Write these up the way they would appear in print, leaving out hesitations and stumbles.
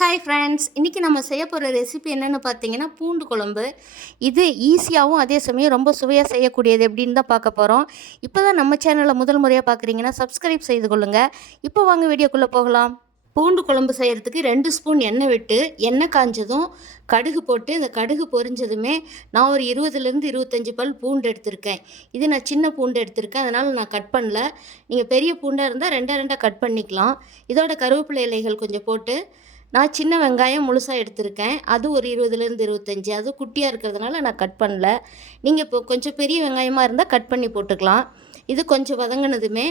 Hi friends, இன்றைக்கி நம்ம செய்ய போகிற ரெசிபி என்னென்னு பார்த்தீங்கன்னா பூண்டு குழம்பு. இது ஈஸியாகவும் அதே சமயம் ரொம்ப சுவையாக செய்யக்கூடியது எப்படின்னு தான் பார்க்க போகிறோம். இப்போ தான் நம்ம சேனலில் முதல் முறையாக பார்க்குறீங்கன்னா சப்ஸ்கிரைப் செய்து கொள்ளுங்கள். இப்போ வாங்க வீடியோக்குள்ளே போகலாம். பூண்டு குழம்பு செய்கிறதுக்கு 2 ஸ்பூன் எண்ணெய் விட்டு எண்ணெய் காஞ்சதும் கடுகு போட்டு இந்த கடுகு பொரிஞ்சதுமே நான் ஒரு 20லேருந்து 25 பல் பூண்டு எடுத்திருக்கேன். இது நான் சின்ன பூண்டு எடுத்திருக்கேன், அதனால் நான் கட் பண்ணல. நீங்கள் பெரிய பூண்டாக இருந்தால் ரெண்டாக கட் பண்ணிக்கலாம். இதோட கருவேப்பிலை இலைகள் கொஞ்சம் போட்டு நான் சின்ன வெங்காயம் முழுசாக எடுத்திருக்கேன். அது ஒரு 20லேருந்து 25, அது குட்டியாக இருக்கிறதுனால நான் கட் பண்ணல. நீங்கள் இப்போ கொஞ்சம் பெரிய வெங்காயமாக இருந்தால் கட் பண்ணி போட்டுக்கலாம். இது கொஞ்சம் வதங்கினதுமே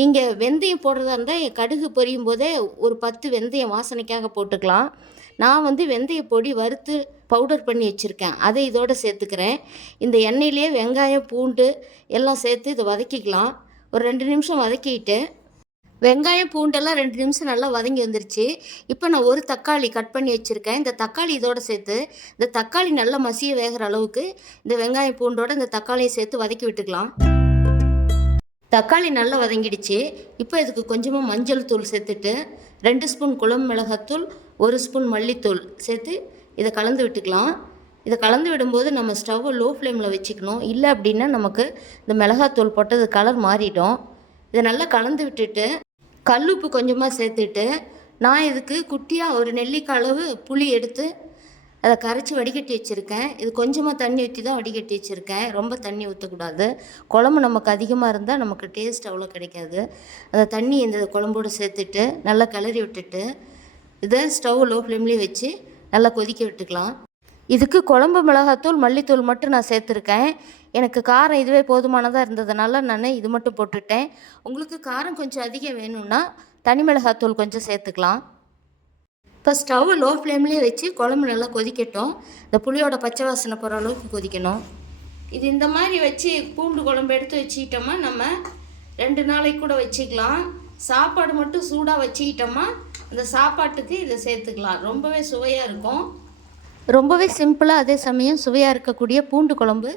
நீங்கள் வெந்தயம் போடுறதா இருந்தால் கடுகு பொரியும் போதே ஒரு 10 வெந்தயம் வாசனைக்காக போட்டுக்கலாம். நான் வெந்தய பொடி வறுத்து பவுடர் பண்ணி வச்சுருக்கேன், அதை இதோடு சேர்த்துக்கிறேன். இந்த எண்ணெயிலேயே வெங்காயம் பூண்டு எல்லாம் சேர்த்து இதை வதக்கிக்கலாம். ஒரு 2 நிமிஷம் வதக்கிட்டு வெங்காயம் பூண்டெல்லாம் 2 நிமிஷம் நல்லா வதங்கி வந்துருச்சு. இப்போ நான் ஒரு தக்காளி கட் பண்ணி வச்சுருக்கேன். இந்த தக்காளி இதோடு சேர்த்து இந்த தக்காளி நல்லா மசிய வேகிற அளவுக்கு இந்த வெங்காயம் பூண்டோடு இந்த தக்காளியை சேர்த்து வதக்கி விட்டுக்கலாம். தக்காளி நல்லா வதங்கிடுச்சு. இப்போ இதுக்கு கொஞ்சமாக மஞ்சள் தூள் சேர்த்துட்டு 2 ஸ்பூன் குழம்பு மிளகாத்தூள், 1 ஸ்பூன் மல்லித்தூள் சேர்த்து இதை கலந்து விட்டுக்கலாம். இதை கலந்து விடும்போது நம்ம ஸ்டவ்வை லோ ஃப்ளேமில் வச்சுக்கணும். இல்லை அப்படின்னா நமக்கு இந்த மிளகாத்தூள் போட்டது கலர் மாறிடும். இதை நல்லா கலந்து விட்டுட்டு கல்லுப்பு கொஞ்சமாக சேர்த்துட்டு நான் இதுக்கு குட்டியாக ஒரு நெல்லிக்காய் அளவு புளி எடுத்து அதை கரைச்சி வடிகட்டி வச்சுருக்கேன். இது கொஞ்சமாக தண்ணி ஊற்றி தான் வடிகட்டி வச்சுருக்கேன், ரொம்ப தண்ணி ஊற்றக்கூடாது. குழம்பு நமக்கு அதிகமாக இருந்தால் நமக்கு டேஸ்ட் அவ்வளோ கிடைக்காது. அந்த தண்ணி இந்த குழம்போடு சேர்த்துட்டு நல்லா கிளறி விட்டுட்டு இதை ஸ்டவ் லோ ஃப்ளேம்லேயே வச்சு நல்லா கொதிக்க விட்டுக்கலாம். இதுக்கு குழம்பு மிளகாத்தூள் மல்லித்தூள் மட்டும் நான் சேர்த்துருக்கேன். எனக்கு காரம் இதுவே போதுமானதாக இருந்ததுனால நான் இது மட்டும் போட்டுட்டேன். உங்களுக்கு காரம் கொஞ்சம் அதிகம் வேணும்னா தனி மிளகாத்தூள் கொஞ்சம் சேர்த்துக்கலாம். இப்போ ஸ்டவ் லோ ஃப்ளேம்லேயே வச்சு குழம்பு நல்லா கொதிக்கட்டும். இந்த புளியோட பச்சை வாசனை போகிற அளவுக்கு கொதிக்கணும். இது இந்த மாதிரி வச்சு பூண்டு குழம்பு எடுத்து வச்சுக்கிட்டோமா நம்ம 2 நாளைக்கு கூட வச்சுக்கலாம். சாப்பாடு மட்டும் சூடாக வச்சுக்கிட்டோமா அந்த சாப்பாட்டுக்கு இதை சேர்த்துக்கலாம். ரொம்பவே சுவையாக இருக்கும். ரொம்பவே சிம்பிளாக அதே சமயம் சுவையாக இருக்கக்கூடிய பூண்டு குழம்பு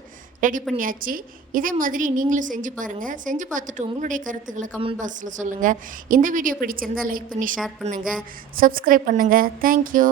ரெடி பண்ணியாச்சு. இதே மாதிரி நீங்களும் செஞ்சு பாருங்கள். செஞ்சு பார்த்துட்டு உங்களுடைய கருத்துக்களை கமெண்ட் பாக்ஸில் சொல்லுங்கள். இந்த வீடியோ பிடிச்சிருந்தால் லைக் பண்ணி ஷேர் பண்ணுங்கள், சப்ஸ்கிரைப் பண்ணுங்கள். தேங்க்யூ.